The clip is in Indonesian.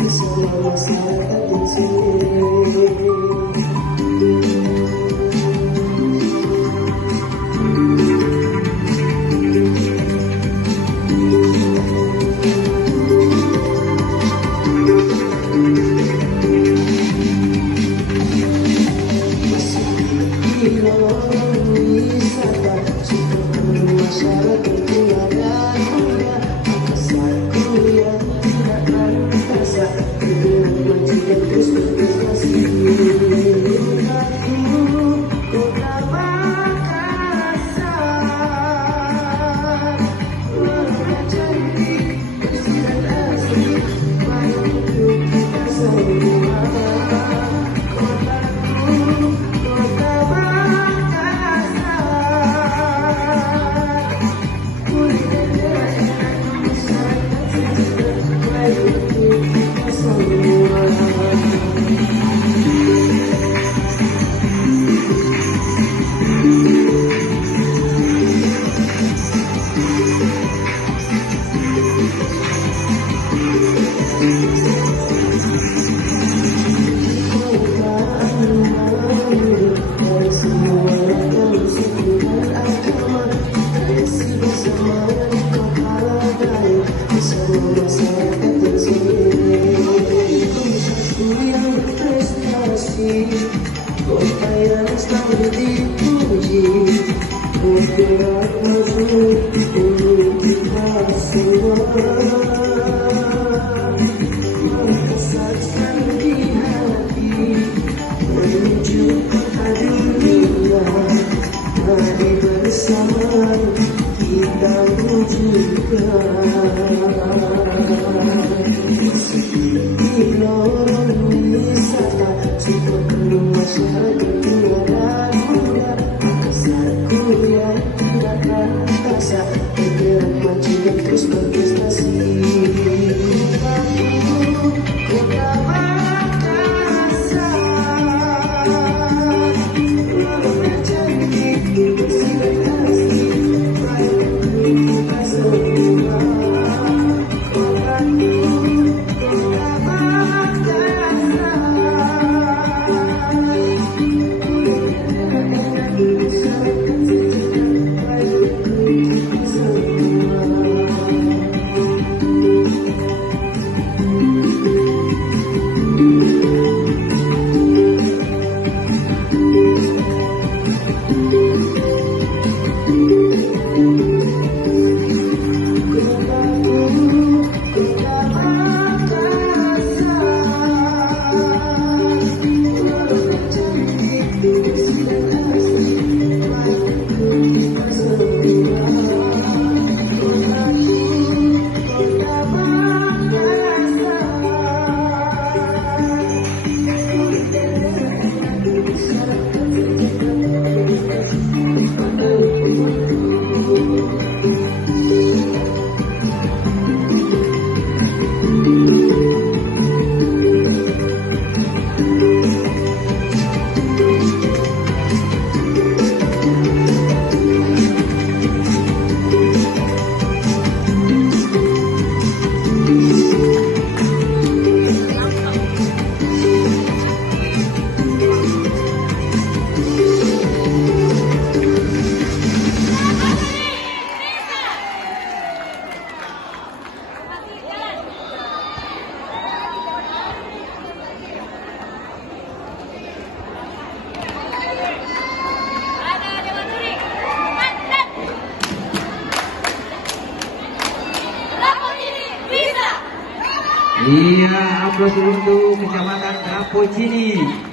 bersama masyarakat di sini. Kota yang selalu dipuji, bergerak maju untuk kita semua. Mengesakan di hati menuju kota dunia. Mari bersama kita wujudkan. Di lorong wisata support penuh masyarakat tua dan muda. Makassarku yang tidak akan terasa bergerak maju dan terus berprestasi. Kota Makassar, warna cantik, bersih dan asli, baik kita semua. Iya, aplaus untuk Kecamatan Rapocini.